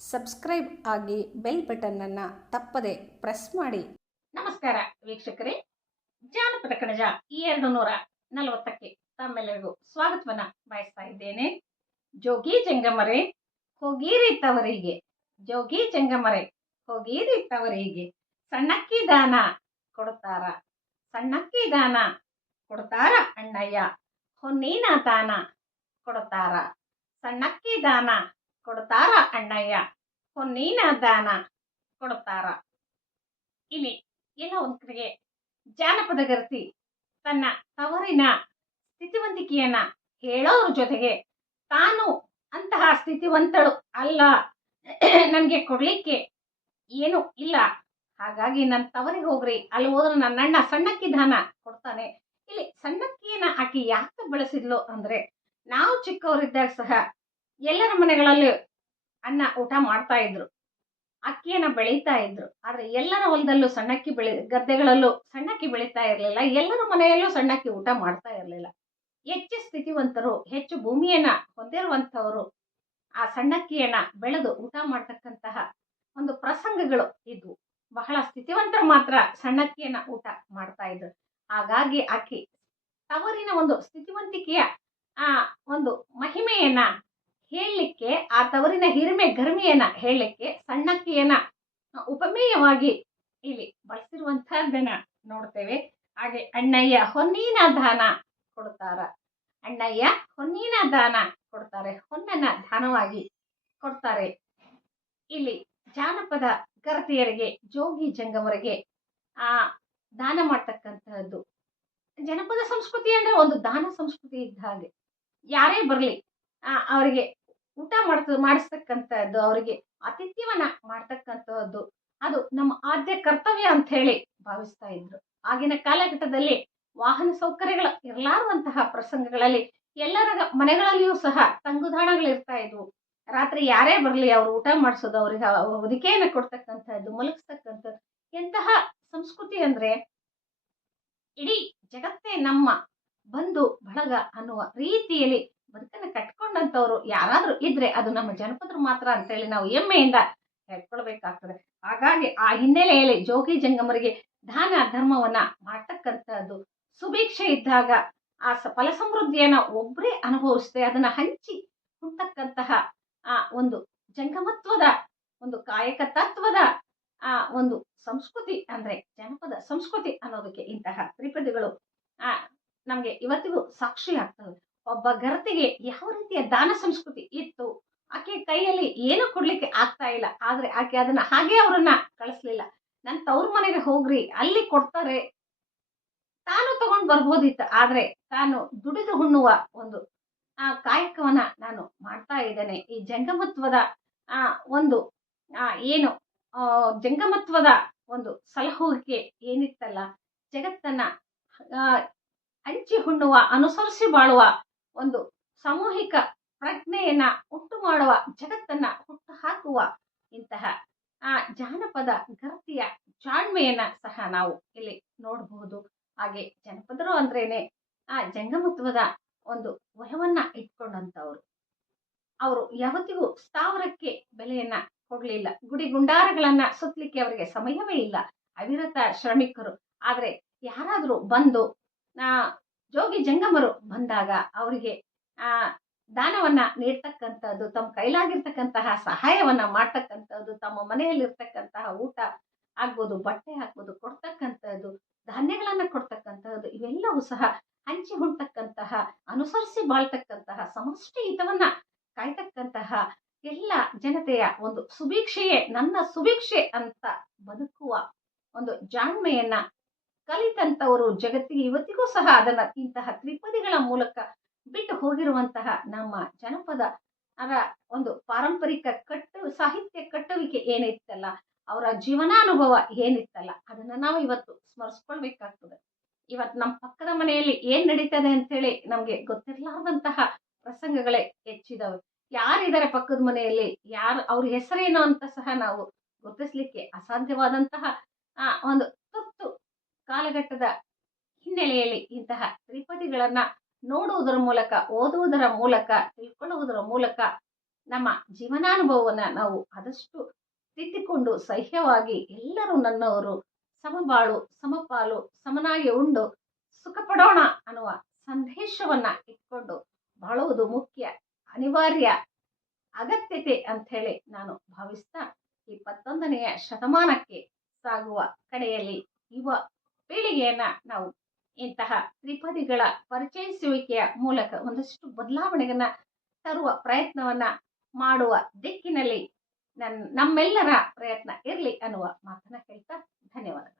Subscribe ಆಗಿ bell ಬಟನ್ನನ್ನು ತಪ್ಪದೆ press ಮಾಡಿ. ನಮಸ್ಕಾರ ವೀಕ್ಷಕರೇ. ಜಾನಪದ ಕಣಜ ಈ ಎರಡು ನೂರ ನಲವತ್ತಕ್ಕೆ ತಮ್ಮೆಲ್ಲರಿಗೂ ಸ್ವಾಗತವನ್ನ ಬಯಸ್ತಾ ಇದ್ದೇನೆ. ಜೋಗಿ ಜಂಗಮರೆ ಹೋಗೀರಿ ತವರಿಗೆ ಜೋಗಿ ಜಂಗಮರೆ ಹೋಗೀರಿ ತವರಿಗೆ ಸಣ್ಣಕ್ಕಿ ದಾನ ಕೊಡುತ್ತಾರ. ಸಣ್ಣಕ್ಕಿ ದಾನ ಕೊಡ್ತಾರ ಅಣ್ಣಯ್ಯ. ಹೊನ್ನೀನ ದಾನ ಕೊಡುತ್ತಾರ. ಸಣ್ಣಕ್ಕಿ ದಾನ ಕೊಡ್ತಾರ ಅಣ್ಣಯ್ಯ? ಹೊನ್ನೀನ ದಾನ ಕೊಡ್ತಾರ. ಇಲ್ಲಿ ಎಲ್ಲ ಒಂದು ಕಡೆಗೆ ಜಾನಪದ ಗರ್ತಿ ತನ್ನ ತವರಿನ ಸ್ಥಿತಿವಂತಿಕೆಯನ್ನ ಹೇಳೋದ್ರ ಜೊತೆಗೆ ತಾನು ಅಂತಹ ಸ್ಥಿತಿವಂತಳು ಅಲ್ಲ. ನನಗೆ ಕೊಡ್ಲಿಕ್ಕೆ ಏನು ಇಲ್ಲ. ಹಾಗಾಗಿ ನನ್ನ ತವರಿಗೆ ಹೋಗ್ರಿ. ಅಲ್ಲಿ ಹೋದ್ರೆ ನನ್ನ ಅಣ್ಣ ಸಣ್ಣಕ್ಕಿ ದಾನ ಕೊಡ್ತಾನೆ. ಇಲ್ಲಿ ಸಣ್ಣಕ್ಕಿಯನ್ನ ಆಕೆ ಯಾಕೆ ಬಳಸಿದ್ಲು ಅಂದ್ರೆ, ನಾವು ಚಿಕ್ಕವರಿದ್ದಾಗ ಸಹ ಎಲ್ಲರ ಮನೆಗಳಲ್ಲಿ ಅನ್ನ ಊಟ ಮಾಡ್ತಾ ಇದ್ರು. ಅಕ್ಕಿಯನ್ನ ಬೆಳೀತಾ ಇದ್ರು. ಆದ್ರೆ ಎಲ್ಲರ ಹೊಲದಲ್ಲೂ ಸಣ್ಣಕ್ಕಿ ಬೆಳಿ, ಗದ್ದೆಗಳಲ್ಲೂ ಸಣ್ಣಕ್ಕಿ ಬೆಳೀತಾ ಇರಲಿಲ್ಲ. ಎಲ್ಲರ ಮನೆಯಲ್ಲೂ ಸಣ್ಣಕ್ಕಿ ಊಟ ಮಾಡ್ತಾ ಇರಲಿಲ್ಲ. ಹೆಚ್ಚು ಸ್ಥಿತಿವಂತರು, ಹೆಚ್ಚು ಭೂಮಿಯನ್ನ ಹೊಂದಿರುವಂತವರು ಆ ಸಣ್ಣಕ್ಕಿಯನ್ನ ಬೆಳೆದು ಊಟ ಮಾಡ್ತಕ್ಕಂತಹ ಒಂದು ಪ್ರಸಂಗಗಳು ಇದ್ವು. ಬಹಳ ಸ್ಥಿತಿವಂತರು ಮಾತ್ರ ಸಣ್ಣಕ್ಕಿಯನ್ನ ಊಟ ಮಾಡ್ತಾ ಇದ್ರು. ಹಾಗಾಗಿ ಅಕ್ಕಿ ತವರಿನ ಒಂದು ಸ್ಥಿತಿವಂತಿಕೆಯ ಆ ಒಂದು ಮಹಿಮೆಯನ್ನ ಹೇಳಲಿಕ್ಕೆ, ಆ ತವರಿನ ಹಿರಿಮೆ ಗರ್ಮಿಯನ್ನ ಹೇಳಲಿಕ್ಕೆ ಸಣ್ಣಕ್ಕಿಯನ್ನ ಉಪಮೇಯವಾಗಿ ಇಲ್ಲಿ ಬಳಸಿರುವಂತಹದ್ದನ್ನ ನೋಡ್ತೇವೆ. ಹಾಗೆ ಅಣ್ಣಯ್ಯ ಹೊನ್ನಿನ ದಾನ ಕೊಡ್ತಾರ. ಅಣ್ಣಯ್ಯ ಹೊನ್ನಿನ ದಾನ ಕೊಡ್ತಾರೆ. ಹೊನ್ನನ ದಾನವಾಗಿ ಕೊಡ್ತಾರೆ. ಇಲ್ಲಿ ಜಾನಪದ ಗರತಿಯರಿಗೆ, ಜೋಗಿ ಜಂಗಮರಿಗೆ, ಆ, ದಾನ ಮಾಡ್ತಕ್ಕಂತಹದ್ದು. ಜನಪದ ಸಂಸ್ಕೃತಿ ಅಂದ್ರೆ ಒಂದು ದಾನ ಸಂಸ್ಕೃತಿ ಇದ್ದ ಹಾಗೆ. ಯಾರೇ ಬರಲಿ ಅವರಿಗೆ ಊಟ ಮಾಡ್ತ ಮಾಡಿಸ್ತಕ್ಕಂಥದ್ದು ಅವರಿಗೆ, ಆತಿಥ್ಯವನ್ನ ಮಾಡ್ತಕ್ಕಂಥದ್ದು, ಅದು ನಮ್ಮ ಆದ್ಯ ಕರ್ತವ್ಯ ಅಂತ ಹೇಳಿ ಭಾವಿಸ್ತಾ ಇದ್ರು. ಆಗಿನ ಕಾಲಘಟ್ಟದಲ್ಲಿ ವಾಹನ ಸೌಕರ್ಯಗಳು ಇರಲಾರುವಂತಹ ಪ್ರಸಂಗಗಳಲ್ಲಿ ಎಲ್ಲರ ಮನೆಗಳಲ್ಲಿಯೂ ಸಹ ತಂಗುದಾಣಗಳು ಇರ್ತಾ ಇದ್ವು. ರಾತ್ರಿ ಯಾರೇ ಬರಲಿ ಅವ್ರು ಊಟ ಮಾಡಿಸೋದು, ಅವ್ರಿಗೆ ಹೊದಿಕೆಯನ್ನು ಕೊಡ್ತಕ್ಕಂಥದ್ದು, ಮಲಗಿಸ್ತಕ್ಕಂಥದ್ದು, ಎಂತಹ ಸಂಸ್ಕೃತಿ ಅಂದ್ರೆ ಇಡೀ ಜಗತ್ತೇ ನಮ್ಮ ಬಂಧು ಬಳಗ ಅನ್ನುವ ರೀತಿಯಲ್ಲಿ ಕಟ್ಕೊಂಡಂತವ್ರು ಯಾರಾದ್ರೂ ಇದ್ರೆ ಅದು ನಮ್ಮ ಜನಪದರು ಮಾತ್ರ ಅಂತ ಹೇಳಿ ನಾವು ಹೆಮ್ಮೆಯಿಂದ ಹೇಳ್ಕೊಳ್ಬೇಕಾಗ್ತದೆ. ಹಾಗಾಗಿ ಆ ಹಿನ್ನೆಲೆಯಲ್ಲಿ ಜೋಗಿ ಜಂಗಮರಿಗೆ ದಾನ ಧರ್ಮವನ್ನ ಮಾಡ್ತಕ್ಕಂಥದ್ದು ಸುಭಿಕ್ಷೆ ಇದ್ದಾಗ ಆ ಫಲ ಸಮೃದ್ಧಿಯನ್ನ ಒಬ್ಬರೇ ಅನುಭವಿಸದೆ ಅದನ್ನ ಹಂಚಿ ಹುಟ್ಟಕ್ಕಂತಹ ಆ ಒಂದು ಜಂಗಮತ್ವದ ಒಂದು ಕಾಯಕ ತತ್ವದ ಆ ಒಂದು ಸಂಸ್ಕೃತಿ ಅಂದ್ರೆ ಜನಪದ ಸಂಸ್ಕೃತಿ ಅನ್ನೋದಕ್ಕೆ ಇಂತಹ ತ್ರಿಪದಿಗಳು ಆ ನಮ್ಗೆ ಇವತ್ತಿಗೂ ಸಾಕ್ಷಿ ಆಗ್ತವೆ. ಒಬ್ಬ ಗರ್ತಿಗೆ ಯಾವ ರೀತಿಯ ದಾನ ಸಂಸ್ಕೃತಿ ಇತ್ತು? ಆಕೆ ಕೈಯಲ್ಲಿ ಏನು ಕೊಡ್ಲಿಕ್ಕೆ ಆಗ್ತಾ ಇಲ್ಲ. ಆದ್ರೆ ಆಕೆ ಅದನ್ನ ಹಾಗೆ ಅವರನ್ನ ಕಳಿಸ್ಲಿಲ್ಲ. ನನ್ ತವ್ರ ಮನೆಗೆ ಹೋಗ್ರಿ. ಅಲ್ಲಿ ಕೊಡ್ತಾರೆ. ತಾನು ತಗೊಂಡ್ ಬರ್ಬೋದಿತ್ತು. ಆದ್ರೆ ತಾನು ದುಡಿದು ಹುಣ್ಣುವ ಒಂದು, ಆ, ಕಾಯಕವನ್ನ ನಾನು ಮಾಡ್ತಾ ಇದ್ದೇನೆ. ಈ ಜಂಗಮತ್ವದ, ಆ, ಒಂದು, ಆ, ಏನು ಜಂಗಮತ್ವದ ಒಂದು ಸಲಹುವಿಕೆ ಏನಿತ್ತಲ್ಲ? ಜಗತ್ತನ್ನ ಹಂಚಿ ಹುಣ್ಣುವ ಅನುಸರಿಸಿ ಬಾಳುವ ಒಂದು ಸಾಮೂಹಿಕ ಪ್ರಜ್ಞೆಯನ್ನ ಉಂಟು ಮಾಡುವ ಜಗತ್ತನ್ನ ಹುಟ್ಟು ಹಾಕುವ ಇಂತಹ, ಆ ಜಾನಪದ ಗರ್ತಿಯ ಜಾಣ್ಮೆಯನ್ನ ಸಹ ನಾವು ಇಲ್ಲಿ ನೋಡಬಹುದು. ಹಾಗೆ ಜನಪದರು ಅಂದ್ರೇನೆ ಆ ಜಂಗಮತ್ವದ ಒಂದು ವಯವನ್ನ ಇಟ್ಕೊಂಡಂತವ್ರು ಅವರು ಯಾವತ್ತಿಗೂ ಸ್ಥಾವರಕ್ಕೆ ಬೆಲೆಯನ್ನ ಕೊಡಲಿಲ್ಲ. ಗುಡಿ ಗುಂಡಾರಗಳನ್ನ ಸುತ್ತಲಿಕ್ಕೆ ಅವರಿಗೆ ಸಮಯವೇ ಇಲ್ಲ. ಅವಿರತ ಶ್ರಮಿಕರು. ಆದ್ರೆ ಯಾರಾದರೂ ಬಂದು, ಆ ಜೋಗಿ ಜಂಗಮರು ಬಂದಾಗ ಅವರಿಗೆ ಆ ದಾನವನ್ನ ನೀಡ್ತಕ್ಕಂಥದ್ದು, ತಮ್ಮ ಕೈಲಾಗಿರ್ತಕ್ಕಂತಹ ಸಹಾಯವನ್ನ ಮಾಡ್ತಕ್ಕಂಥದ್ದು, ತಮ್ಮ ಮನೆಯಲ್ಲಿರ್ತಕ್ಕಂತಹ ಊಟ ಆಗ್ಬೋದು, ಬಟ್ಟೆ ಹಾಕ್ಬೋದು ಕೊಡ್ತಕ್ಕಂಥದ್ದು, ಧಾನ್ಯಗಳನ್ನ ಕೊಡ್ತಕ್ಕಂಥದ್ದು, ಇವೆಲ್ಲವೂ ಸಹ ಹಂಚಿ ಹೊಂಟಕ್ಕಂತಹ ಅನುಸರಿಸಿ ಬಾಳ್ತಕ್ಕಂತಹ, ಸಮಷ್ಟಿ ಹಿತವನ್ನ ಕಾಯ್ತಕ್ಕಂತಹ ಎಲ್ಲ ಜನತೆಯ ಒಂದು ಸುಭೀಕ್ಷೆಯೇ ನನ್ನ ಸುಭೀಕ್ಷೆ ಅಂತ ಬದುಕುವ ಒಂದು ಜಾಣ್ಮೆಯನ್ನ ಕಲಿತಂತವರು ಜಗತ್ತಿಗೆ ಇವತ್ತಿಗೂ ಸಹ ಅದನ್ನು ಇಂತಹ ತ್ರಿಪದಿಗಳ ಮೂಲಕ ಬಿಟ್ಟು ಹೋಗಿರುವಂತಹ ನಮ್ಮ ಜನಪದ ಅವರ ಒಂದು ಪಾರಂಪರಿಕ ಕಟ್ಟು, ಸಾಹಿತ್ಯ ಕಟ್ಟುವಿಕೆ ಏನಿತ್ತಲ್ಲ, ಅವರ ಜೀವನಾನುಭವ ಏನಿತ್ತಲ್ಲ, ಅದನ್ನ ನಾವು ಇವತ್ತು ಸ್ಮರಿಸ್ಕೊಳ್ಬೇಕಾಗ್ತದೆ. ಇವತ್ತು ನಮ್ಮ ಪಕ್ಕದ ಮನೆಯಲ್ಲಿ ಏನ್ ನಡೀತದೆ ಅಂತೇಳಿ ನಮ್ಗೆ ಗೊತ್ತಿರ್ಲಾರ್ದಂತಹ ಪ್ರಸಂಗಗಳೇ ಹೆಚ್ಚಿದಾವೆ. ಯಾರಿದ್ದಾರೆ ಪಕ್ಕದ ಮನೆಯಲ್ಲಿ, ಯಾರು, ಅವ್ರ ಹೆಸರೇನು ಅಂತ ಸಹ ನಾವು ಗುರುತಿಸ್ಲಿಕ್ಕೆ ಅಸಾಧ್ಯವಾದಂತಹ ಒಂದು ತುರ್ತು ಕಾಲಘಟ್ಟದ ಹಿನ್ನೆಲೆಯಲ್ಲಿ ಇಂತಹ ತ್ರಿಪದಿಗಳನ್ನ ನೋಡುವುದರ ಮೂಲಕ, ಓದುವುದರ ಮೂಲಕ, ತಿಳ್ಕೊಳ್ಳುವುದರ ಮೂಲಕ ನಮ್ಮ ಜೀವನಾನುಭವವನ್ನು ನಾವು ಆದಷ್ಟು ತಿದ್ದಿಕೊಂಡು ಸಹ್ಯವಾಗಿ ಎಲ್ಲರೂ ನನ್ನವರು ಸಮಬಾಳು, ಸಮಪಾಲು, ಸಮನಾಗಿ ಉಂಡು ಸುಖ ಪಡೋಣ ಅನ್ನುವ ಸಂದೇಶವನ್ನ ಇಟ್ಕೊಂಡು ಬಾಳುವುದು ಮುಖ್ಯ, ಅನಿವಾರ್ಯ, ಅಗತ್ಯತೆ ಅಂತ ಹೇಳಿ ನಾನು ಭಾವಿಸ್ತಾ ಇಪ್ಪತ್ತೊಂದನೆಯ ಶತಮಾನಕ್ಕೆ ಸಾಗುವ ಕಡೆಯಲ್ಲಿ ಯುವ ಪೀಳಿಗೆಯನ್ನ ನಾವು ಇಂತಹ ತ್ರಿಪದಿಗಳ ಪರಿಚಯಿಸುವಿಕೆಯ ಮೂಲಕ ಒಂದಷ್ಟು ಬದಲಾವಣೆಗಳನ್ನ ತರುವ ಪ್ರಯತ್ನವನ್ನ ಮಾಡುವ ದಿಕ್ಕಿನಲ್ಲಿ ನನ್ ನಮ್ಮೆಲ್ಲರ ಪ್ರಯತ್ನ ಇರಲಿ ಅನ್ನುವ ಮಾತನ್ನ ಹೇಳ್ತಾ ಧನ್ಯವಾದಗಳು.